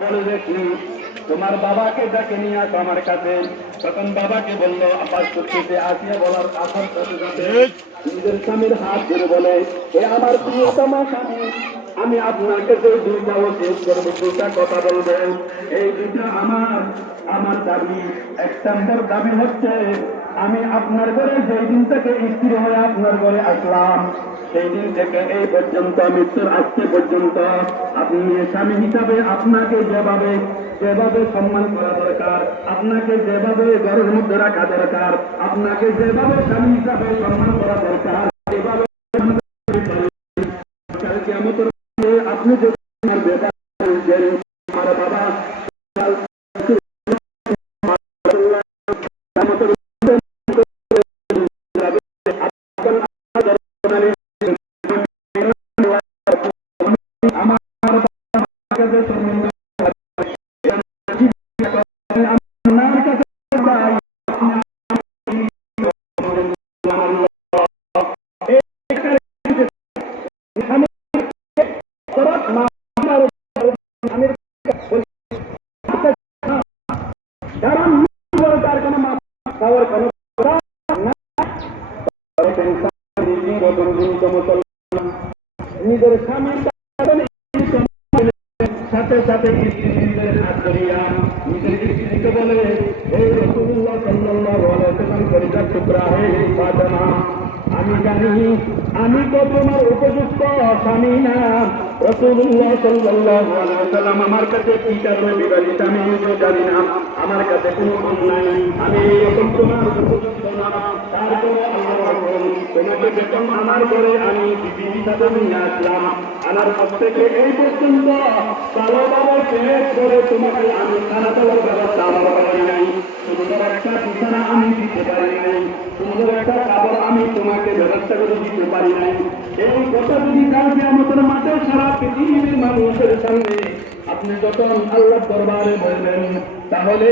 বলে দেখি তোমার বাবাকে ডেকে নিয়ে আসো আমার কাছে। তখন বাবাকে বললো আপার চুক্তিতে আসিয়া বলার আসার সাথে সাথে নিজের স্বামীর হাত ধরে বলে, এ আমার প্রিয়তম স্বামী, আমি আপনার কাছে দুইটা ওসিয়ত করবো, দুটা কথা বলবো। এই দুটা আমার দাবি। এক নম্বর দাবি হচ্ছে, আমি আপনার ঘরে যেই দিন থেকে স্ত্রী হয়ে আপনার ঘরে আসলাম, সেই দিন থেকে এই পর্যন্ত মৃত্যুর আজকে পর্যন্ত আপনি স্বামী হিসাবে আপনাকে যেভাবে যেভাবে সম্মান করা দরকার, আপনাকে যেভাবে ঘরের মধ্যে রাখা দরকার, আপনাকে যেভাবে স্বামী হিসাবে সম্মান করা দরকার, সেভাবে আপনি যে আমার বাবা নিজের স্বামীর সাথে সাথে নিজের হাত ধরিয়া নিজের স্ত্রীকে বলে, হে রাসূলুল্লাহ সাল্লাল্লাহু আলাইহি ওয়াসাল্লাম পরিবার টুকরা হে ফাতেমা, আমি জানি আমি তো তোমার উপযুক্ত স্বামী না। রাসূলুল্লাহ সাল্লাল্লাহু আলাইহি ওয়াসাল্লাম আমার কাছে কি কারণে বিবাহিত আমি নিজেও জানি না, আমার কাছে কোনো গুণ নাই, আমি এরকম তোমার উপযুক্ত না। তারপরে আল্লাহ তোমাকে যখন আমার ঘরে আমি বিবি সাথে নিয়ে আসলাম, আমার কাছ থেকে এই পর্যন্ত ভালোভাবে পেট করে তোমাকে আমি খানা দেওয়ার ব্যবস্থা আমার পারি নাই, সুন্দর একটা বিছানা আমি দিতে পারি নাই, সুন্দর একটা খাবার আমি তোমাকে ব্যবস্থা করে দিতে পারি নাই। এই কথা যদি কালকে আমাদের মাঠে সারা পৃথিবীর মানুষের সামনে আপনি যখন আল্লাহ দরবারে বলবেন, তাহলে